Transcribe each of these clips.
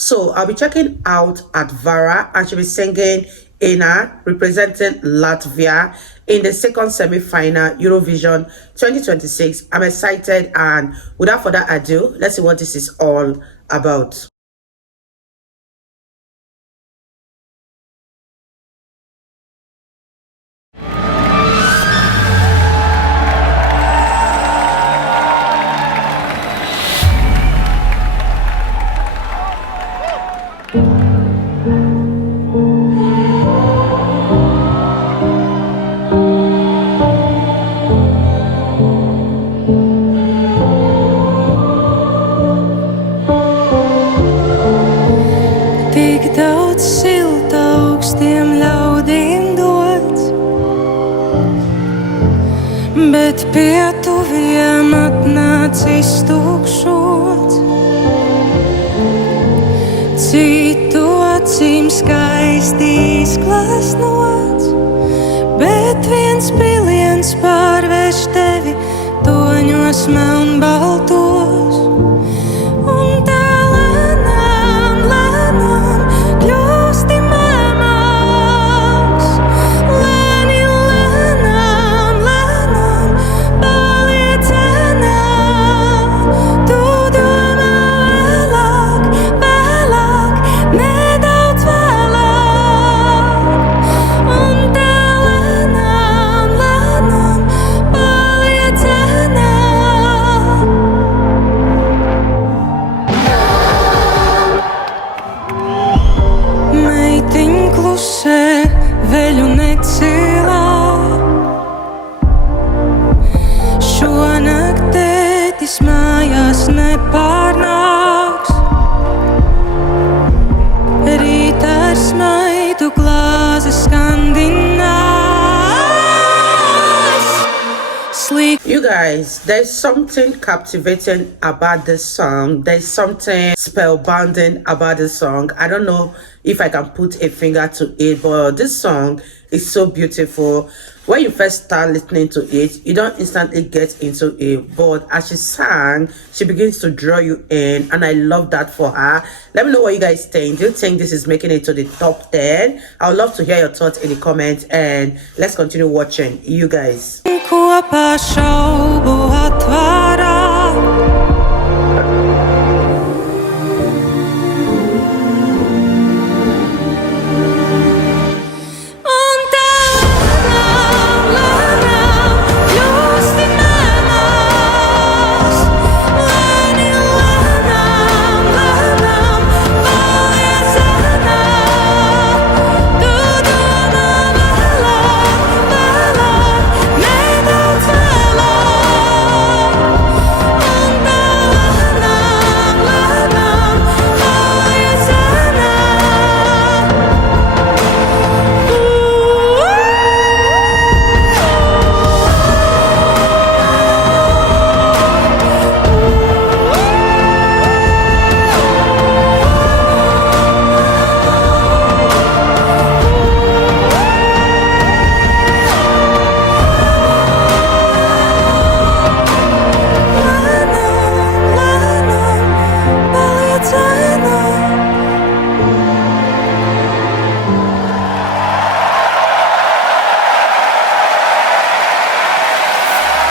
So I'll be checking out Advara, and she'll be singing Ena, representing Latvia in the second semi-final Eurovision 2026. I'm excited, and without further ado, let's see what this is all about. Tik daudz silta augstiem ļaudīm dots, bet pie tuviem atnācis tukšots. Citu acīm skaisti izgleznots, bet viens piliens pārvērš tevi toņos melnbaltos. Un tā lēnām, lēnām kļūsti mamāks. Lēni, lēnām, lēnām paliec cenā. Tu domā vēlāk, vēlāk, nedaudz vēlāk. Un tā lēnām, lēnām paliec cenā. Meitiņ klusē, veļu necilā. Šonakt tētis mājās nepārnāks. Rīt ar smaidu glāzi skandinās. You guys, there's something captivating about this song. There's something spellbinding about this song. I don't know if I can put a finger to it, but this song is so beautiful. When you first start listening to it, you don't instantly get into it, but as she sang, she begins to draw you in, and I love that for her. Let me know what you guys think. Do you think this is making it to the top 10? I would love to hear your thoughts in the comments, and let's continue watching. You guys. Kopā šaubu atvārā. Un tā lēnām, lēnām kļūsti mamāks. Lēni, lēnām, lēnām paliec cenā. Tu domā vēlāk, vēlāk, nedaudz vēlāk. Un tā lēnām, lēnām paliec cenā.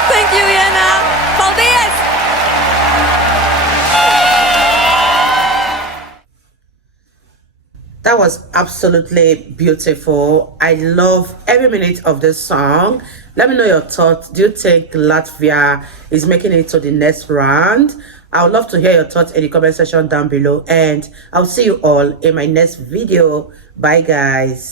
Thank you, Iena! Paldies! That was absolutely beautiful. I love every minute of this song. Let me know your thoughts. Do you think Latvia is making it to the next round? I would love to hear your thoughts in the comment section down below, and I'll see you all in my next video. Bye guys.